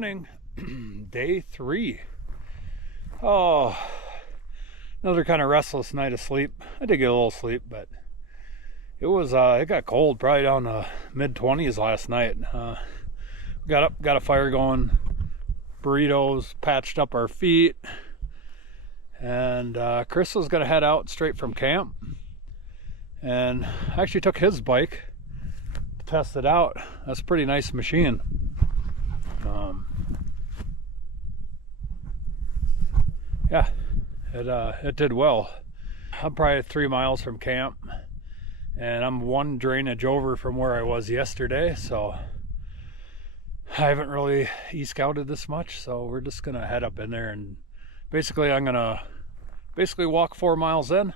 morning. Day 3. Oh, another kind of restless night of sleep. I did get a little sleep, but it got cold, probably down to mid-20s last night. Got up, got a fire going, burritos, patched up our feet, and Chris was gonna head out straight from camp, and actually took his bike to test it out. That's a pretty nice machine. Yeah, it did well. I'm probably 3 miles from camp, and I'm one drainage over from where I was yesterday, so I haven't really e-scouted this much, so we're just gonna head up in there, and I'm gonna walk 4 miles in,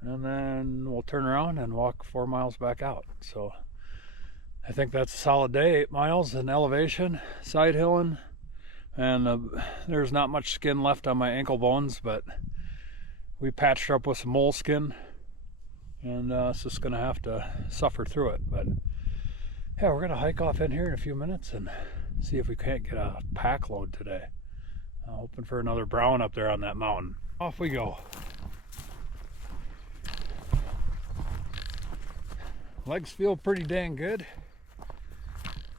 and then we'll turn around and walk 4 miles back out. So I think that's a solid day. 8 miles in elevation, side hilling, and there's not much skin left on my ankle bones, but we patched up with some moleskin, and it's just gonna have to suffer through it. But yeah, we're gonna hike off in here in a few minutes and see if we can't get a pack load today. I'm hoping for another brown up there on that mountain. Off we go. Legs feel pretty dang good.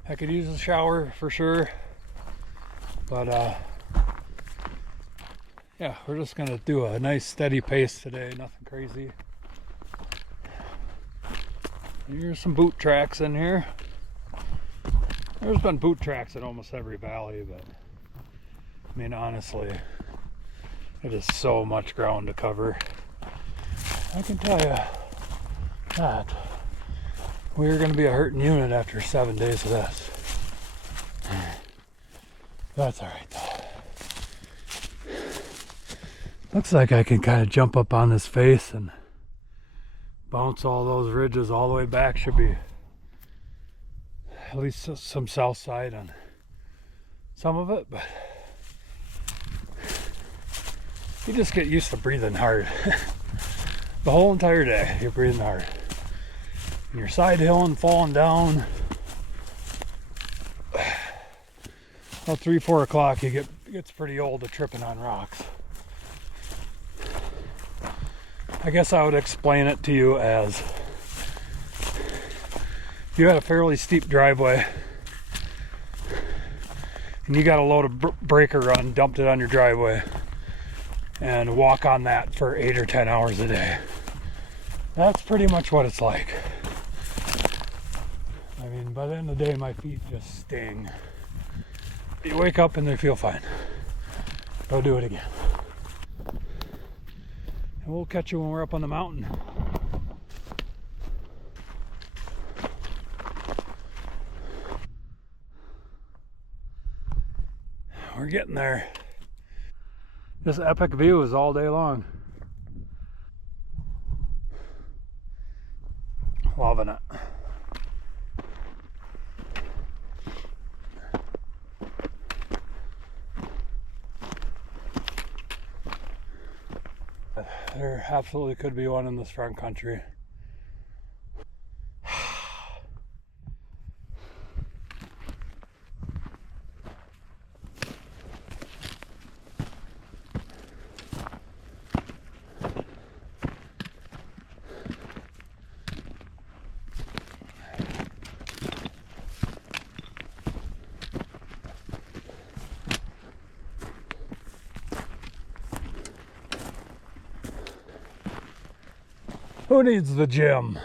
I could use a shower for sure, but yeah, we're just gonna do a nice steady pace today, nothing crazy. Here's some boot tracks in here. There's been boot tracks in almost every valley, but I mean, honestly, it is so much ground to cover. I can tell you that we're going to be a hurting unit after 7 days of this. That's alright though. Looks like I can kind of jump up on this face and bounce all those ridges all the way back. Should be at least some south side on some of it, but you just get used to breathing hard. The whole entire day you're breathing hard. And you're side hilling, falling down. About 3-4 o'clock it gets pretty old to tripping on rocks. I guess I would explain it to you as you had a fairly steep driveway and you got a load of breaker run, dumped it on your driveway, and walk on that for 8 or 10 hours a day. That's pretty much what it's like. I mean, by the end of the day, my feet just sting. You wake up and they feel fine. Go do it again. And we'll catch you when we're up on the mountain. We're getting there. This epic view is all day long. Loving it. There absolutely could be one in this front country. Who needs the gym?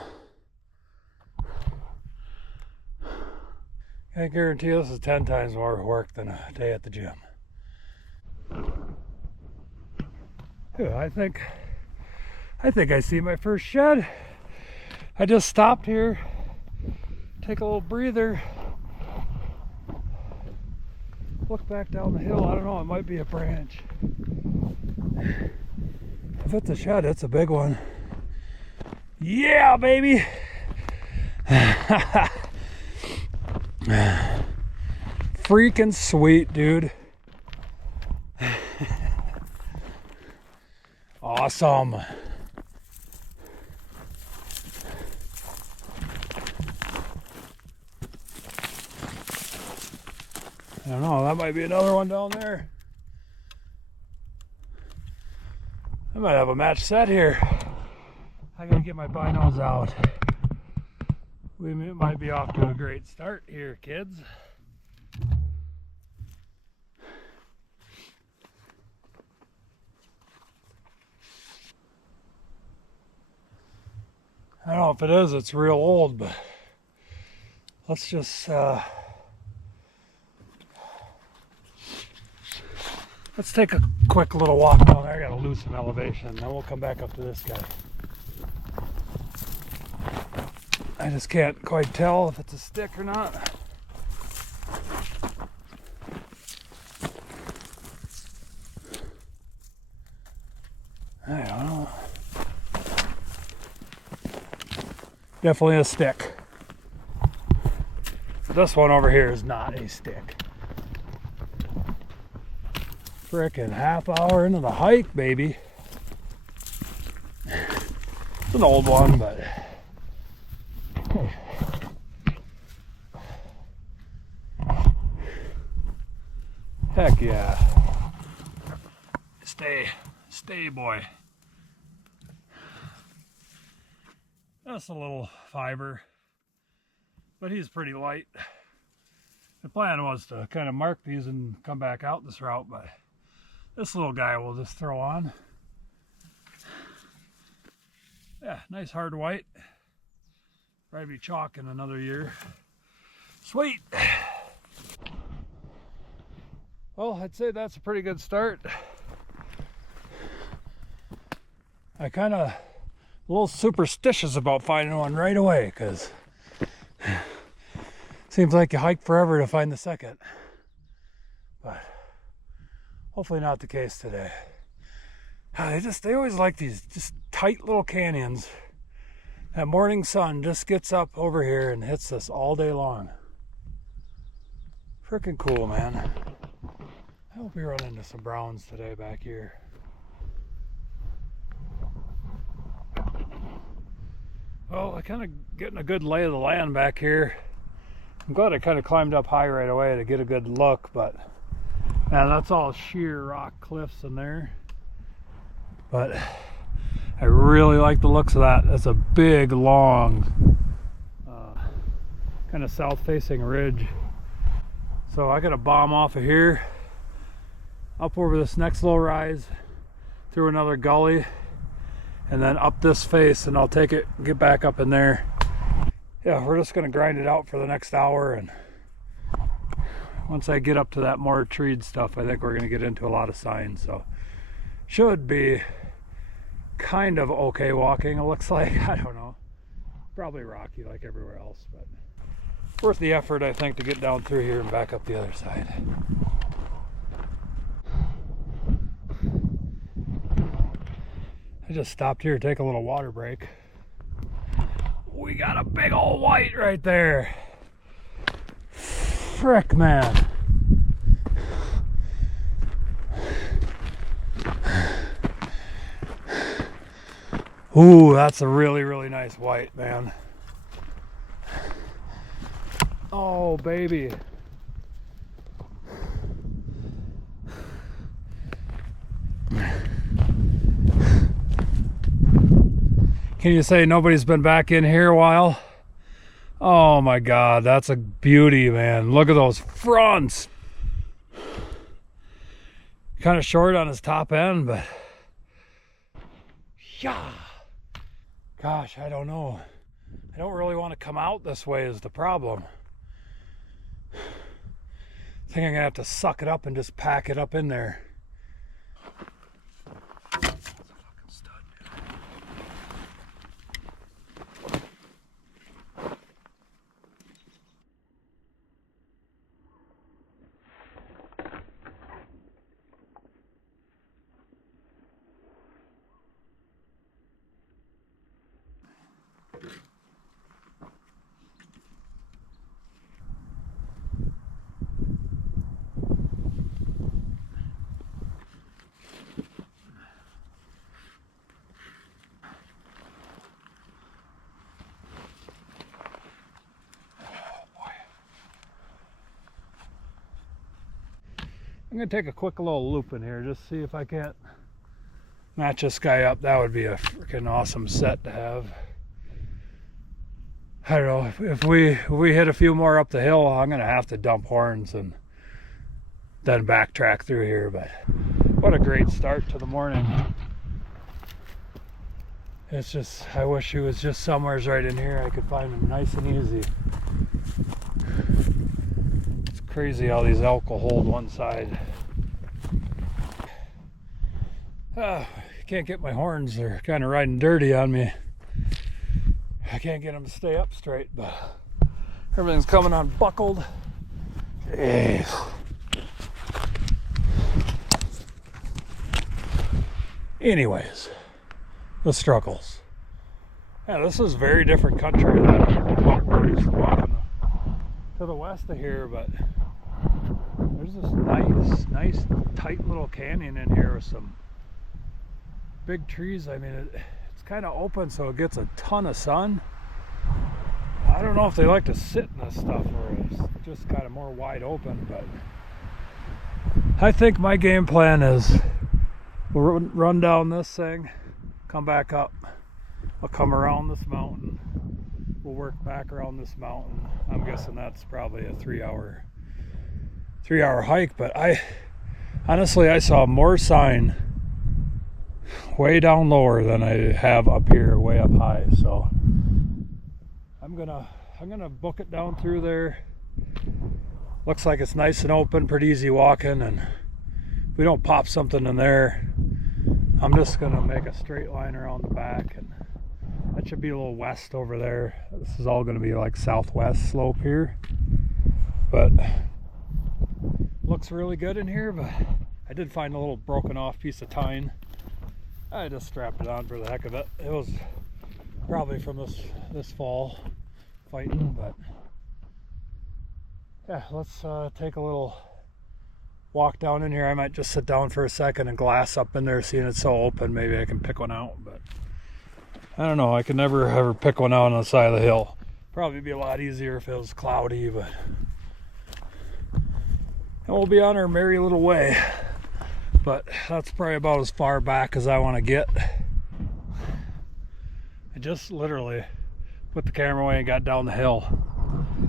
I guarantee you this is 10 times more work than a day at the gym. Ooh, I think I see my first shed. I just stopped here, take a little breather, look back down the hill. I don't know, it might be a branch. If it's a shed, it's a big one. Yeah, baby. Freaking sweet, dude. Awesome. I don't know, that might be another one down there. I might have a match set here. I gotta get my binos out. We might be off to a great start here, kids. I don't know if it is, it's real old, but let's just let's take a quick little walk down there. I gotta lose some elevation, then we'll come back up to this guy. I just can't quite tell if it's a stick or not. I don't know. Definitely a stick. This one over here is not a stick. Frickin' half hour into the hike, baby. It's an old one, but hey. Heck yeah. Stay boy. That's a little fiber, but he's pretty light. The plan was to kind of mark these and come back out this route, but this little guy will just throw on. Yeah, nice hard white. Probably be chalk in another year. Sweet. Well, I'd say that's a pretty good start. I kind of a little superstitious about finding one right away, because seems like you hike forever to find the second. But hopefully not the case today. They always like these just tight little canyons. That morning sun just gets up over here and hits us all day long. Freaking cool, man. I hope we run into some browns today back here. Well, I kind of getting a good lay of the land back here. I'm glad I kind of climbed up high right away to get a good look, but man, that's all sheer rock cliffs in there. But I really like the looks of that. That's a big, long, kind of south-facing ridge. So I got to bomb off of here, up over this next little rise, through another gully, and then up this face, and I'll take it, get back up in there. Yeah, we're just gonna grind it out for the next hour, and once I get up to that more treed stuff, I think we're gonna get into a lot of signs. So should be kind of okay walking, it looks like. I don't know, probably rocky like everywhere else, but worth the effort, I think, to get down through here and back up the other side. I just stopped here to take a little water break. We got a big old white right there. Frick, man. Ooh, that's a really, really nice white, man. Oh, baby. Can you say nobody's been back in here a while? Oh my God, that's a beauty, man. Look at those fronts. Kind of short on his top end, but yeah. Gosh, I don't know. I don't really want to come out this way is the problem. I think I'm gonna have to suck it up and just pack it up in there. I'm gonna take a quick little loop in here, just see if I can't match this guy up. That would be a freaking awesome set to have. I don't know, if we hit a few more up the hill, I'm gonna have to dump horns and then backtrack through here. But what a great start to the morning. It's just, I wish he was just somewhere right in here. I could find him nice and easy. It's crazy how these elk will hold one side. Can't get my horns, they're kind of riding dirty on me. I can't get them to stay up straight, but everything's coming unbuckled. Jeez. Anyways, the struggles. Yeah, this is very different country than what we're used to walking to the west of here, but there's this nice tight little canyon in here with some big trees. I mean, it's kind of open, so it gets a ton of sun. I don't know if they like to sit in this stuff or it's just kind of more wide open, but I think my game plan is we'll run down this thing, come back up, I'll come around this mountain, we'll work back around this mountain. I'm guessing that's probably a 3-hour hike, but honestly I saw more sign way down lower than I have up here way up high, so I'm gonna book it down through there. Looks like it's nice and open, pretty easy walking, and if we don't pop something in there, I'm just gonna make a straight line around the back, and that should be a little west over there. This is all gonna be like southwest slope here, but looks really good in here. But I did find a little broken off piece of tine. I just strapped it on for the heck of it. It was probably from this fall fighting, but yeah, let's take a little walk down in here. I might just sit down for a second and glass up in there, seeing it's so open. Maybe I can pick one out, but I don't know. I could never ever pick one out on the side of the hill. Probably be a lot easier if it was cloudy, but and we'll be on our merry little way. But that's probably about as far back as I want to get. I just literally put the camera away and got down the hill.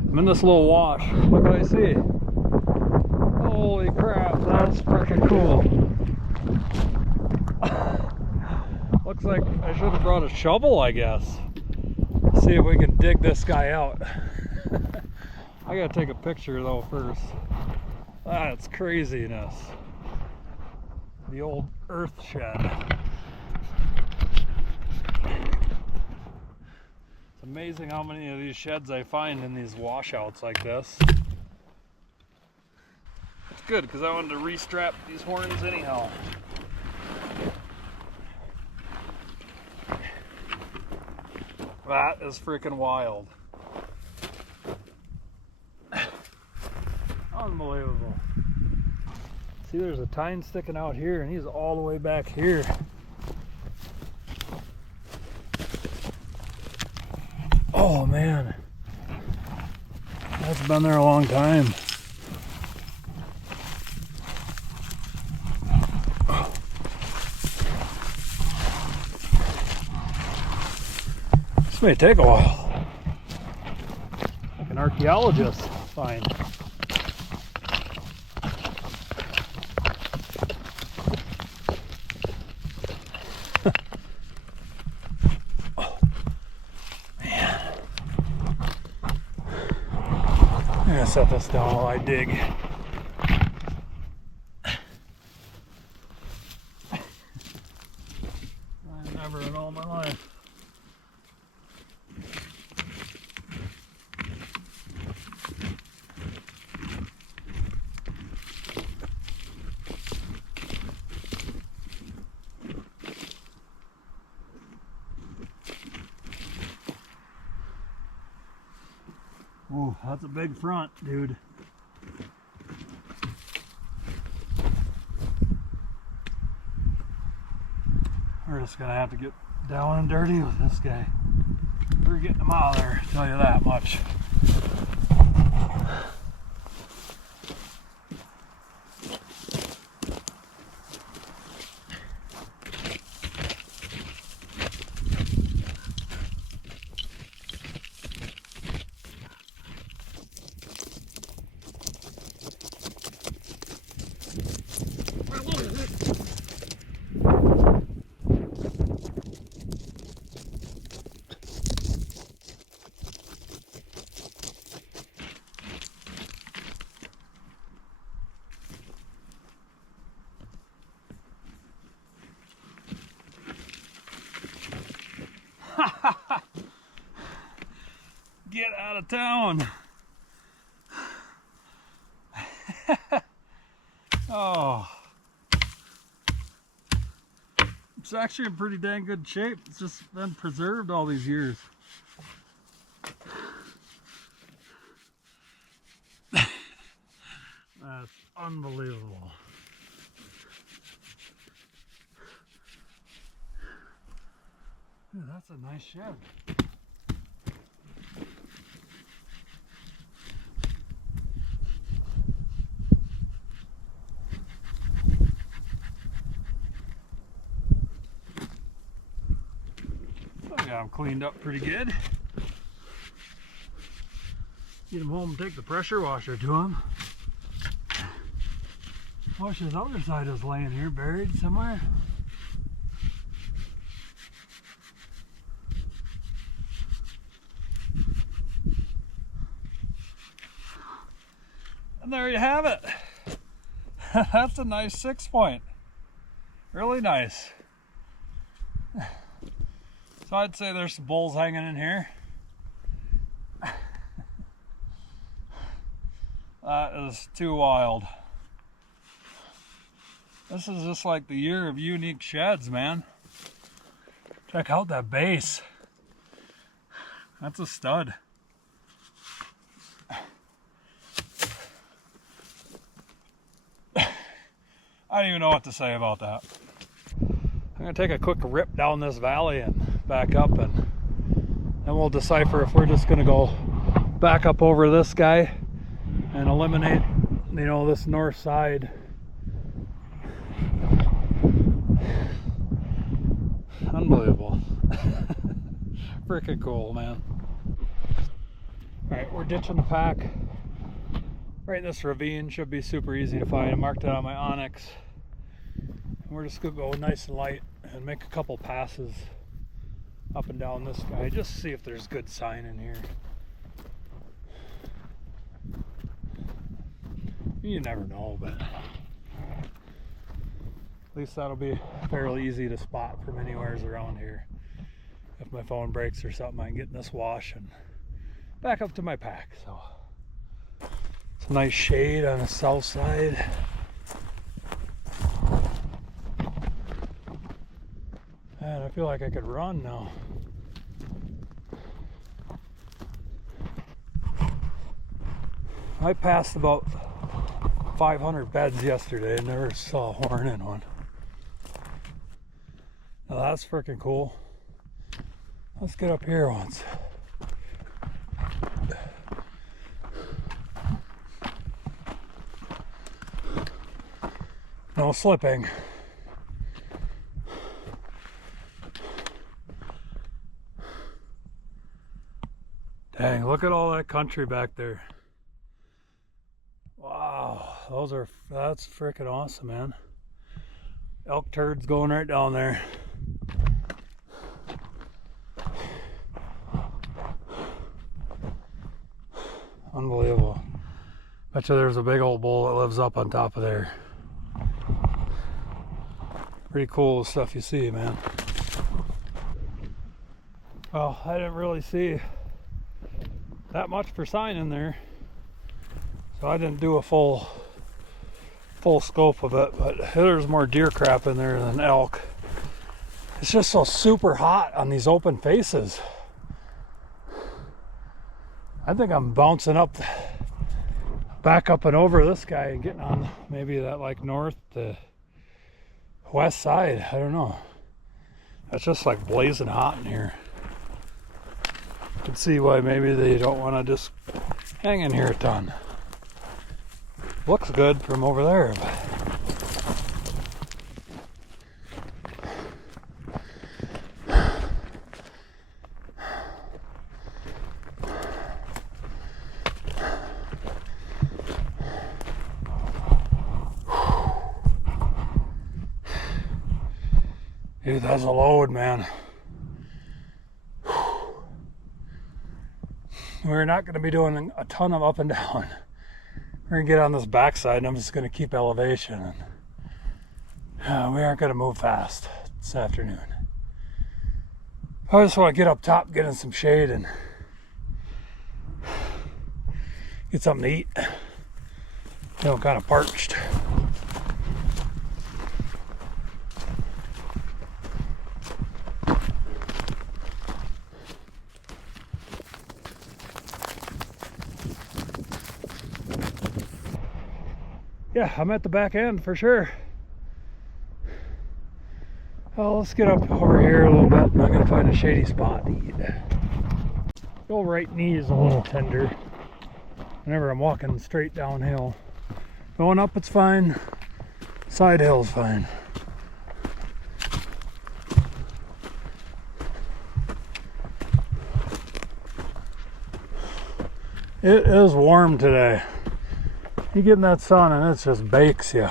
I'm in this little wash. Look what I see. Holy crap, that's freaking cool. Looks like I should have brought a shovel, I guess. See if we can dig this guy out. I gotta take a picture though first. That's craziness. The old earth shed. It's amazing how many of these sheds I find in these washouts like this. It's good because I wanted to restrap these horns anyhow. That is freaking wild. Unbelievable. See, there's a tine sticking out here, and he's all the way back here. Oh man, that's been there a long time. This may take a while. Like an archaeologist find. I'm gonna set this down while I dig. I've never in all my life. Ooh, that's a big front, dude. We're just gonna have to get down and dirty with this guy. We're getting him out of there, I'll tell you that much. of town. Oh, it's actually in pretty dang good shape. It's just been preserved all these years. That's unbelievable. Dude, that's a nice shed. I got them cleaned up pretty good. Get them home and take the pressure washer to them. Wish his other side was laying here buried somewhere. And there you have it. That's a nice 6-point. Really nice. So I'd say there's some bulls hanging in here. That is too wild. This is just like the year of unique sheds, man. Check out that base. That's a stud. I don't even know what to say about that. I'm gonna take a quick rip down this valley and back up, and then we'll decipher if we're just gonna go back up over this guy and eliminate, you know, this north side. Unbelievable. Freaking cool, man. Alright, we're ditching the pack. Right in this ravine, should be super easy to find. I marked it on my Onyx. And we're just gonna go nice and light and make a couple passes up and down this guy, just to see if there's good sign in here. You never know, but at least that'll be fairly easy to spot from anywhere around here. If my phone breaks or something, I can get in this wash and back up to my pack. So it's a nice shade on the south side. Man, I feel like I could run now. I passed about 500 beds yesterday and never saw a horn in one. Now that's freaking cool. Let's get up here once. No slipping. Dang, look at all that country back there. Wow, that's freaking awesome, man. Elk turds going right down there. Unbelievable. Bet you there's a big old bull that lives up on top of there. Pretty cool stuff you see, man. Well, I didn't really see that much for sign in there, so I didn't do a full scope of it, but there's more deer crap in there than elk. It's just so super hot on these open faces. I think I'm bouncing up, back up and over this guy and getting on maybe that like north to west side. I don't know. It's just like blazing hot in here. You can see why maybe they don't want to just hang in here a ton. Looks good from over there, but dude, that's a load, man. We're not going to be doing a ton of up and down. We're going to get on this backside and I'm just going to keep elevation. And, we aren't going to move fast this afternoon. I just want to get up top, get in some shade, and get something to eat. You know, kind of parched. Yeah, I'm at the back end for sure. Well, let's get up over here a little bit. I'm gonna find a shady spot to eat. The old right knee is a little tender whenever I'm walking straight downhill. Going up, it's fine. Side hill's fine. It is warm today. You get in that sun and it just bakes you.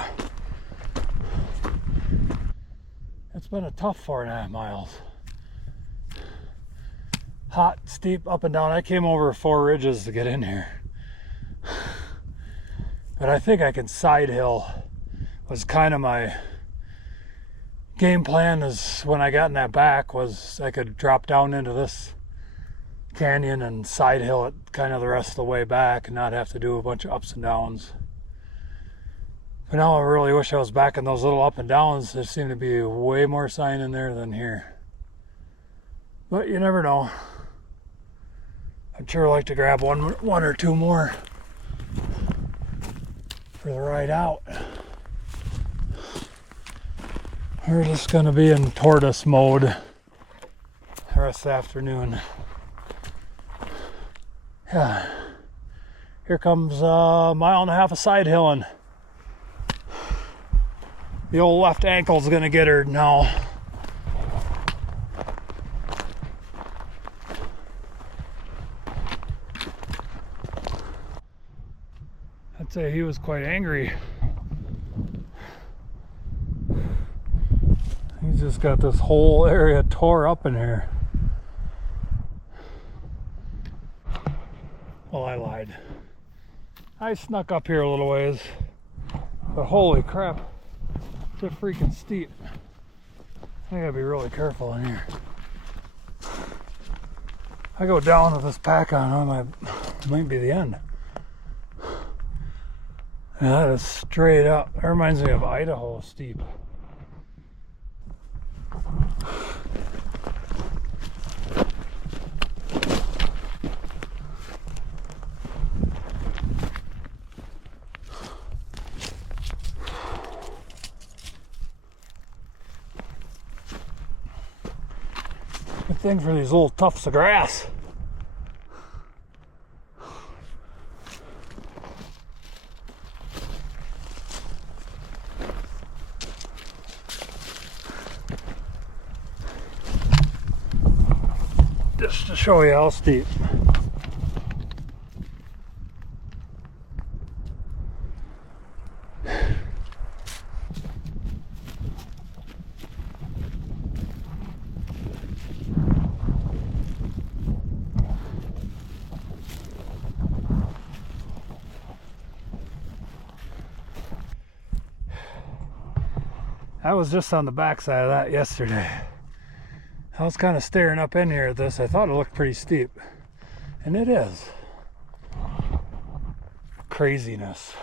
It's been a tough 4.5 miles. Hot, steep, up and down. I came over 4 ridges to get in here. But I think I can side hill. Was kind of my game plan, is when I got in that back, was I could drop down into this canyon and side hill it kind of the rest of the way back and not have to do a bunch of ups and downs. But now I really wish I was back in those little up and downs. There seemed to be way more sign in there than here. But you never know. I'd sure like to grab one or two more for the ride out. We're just going to be in tortoise mode the rest of the afternoon. Yeah. Here comes a 1.5 miles of side hilling. The old left ankle's going to get her now. I'd say he was quite angry. He's just got this whole area tore up in here. Well, I lied. I snuck up here a little ways, but holy crap, it's freaking steep. I gotta be really careful in here. I go down with this pack on, it might be the end. And that is straight up. That reminds me of Idaho steep. Good thing for these little tufts of grass. Just to show you how steep. I was just on the backside of that yesterday. I was kind of staring up in here at this. I thought it looked pretty steep. And it is. Craziness.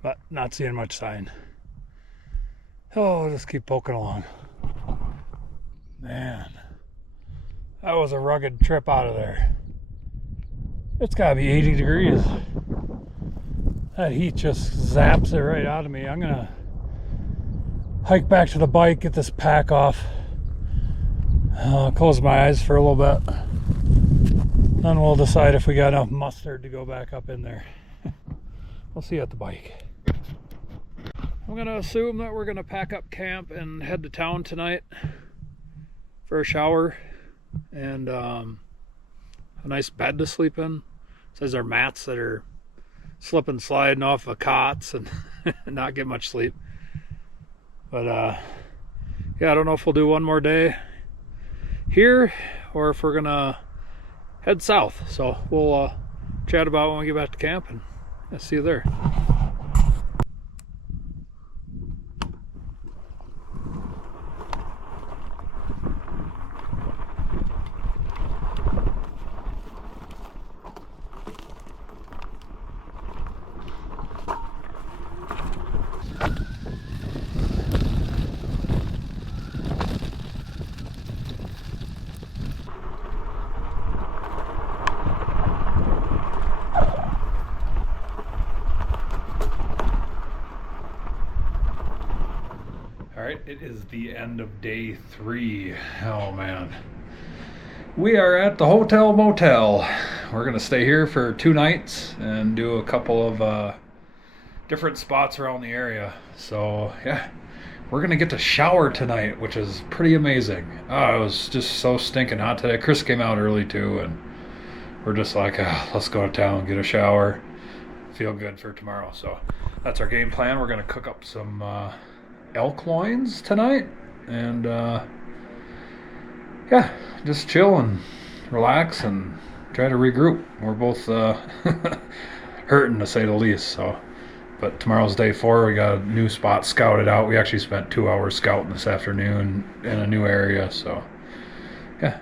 But not seeing much sign. Oh, we'll just keep poking along. Man. That was a rugged trip out of there. It's gotta be 80 degrees. That heat just zaps it right out of me. I'm gonna hike back to the bike, get this pack off. Close my eyes for a little bit. Then we'll decide if we got enough mustard to go back up in there. We'll see you at the bike. I'm gonna assume that we're gonna pack up camp and head to town tonight for a shower and a nice bed to sleep in. It says our mats that are slipping, sliding off of cots and not get much sleep. But yeah, I don't know if we'll do one more day here or if we're gonna head south. So we'll chat about when we get back to camp, and I'll see you there. It is the end of day 3. Oh man. We are at the Hotel Motel. We're gonna stay here for 2 nights and do a couple of different spots around the area. So yeah, we're gonna get to shower tonight, which is pretty amazing. Oh, it was just so stinking hot today. Chris came out early too, and we're just like, let's go to town, get a shower, feel good for tomorrow. So that's our game plan. We're gonna cook up some elk loins tonight, and yeah, just chill and relax and try to regroup. We're both hurting, to say the least. So, but tomorrow's day 4. We got a new spot scouted out. We actually spent 2 hours scouting this afternoon in a new area. So yeah.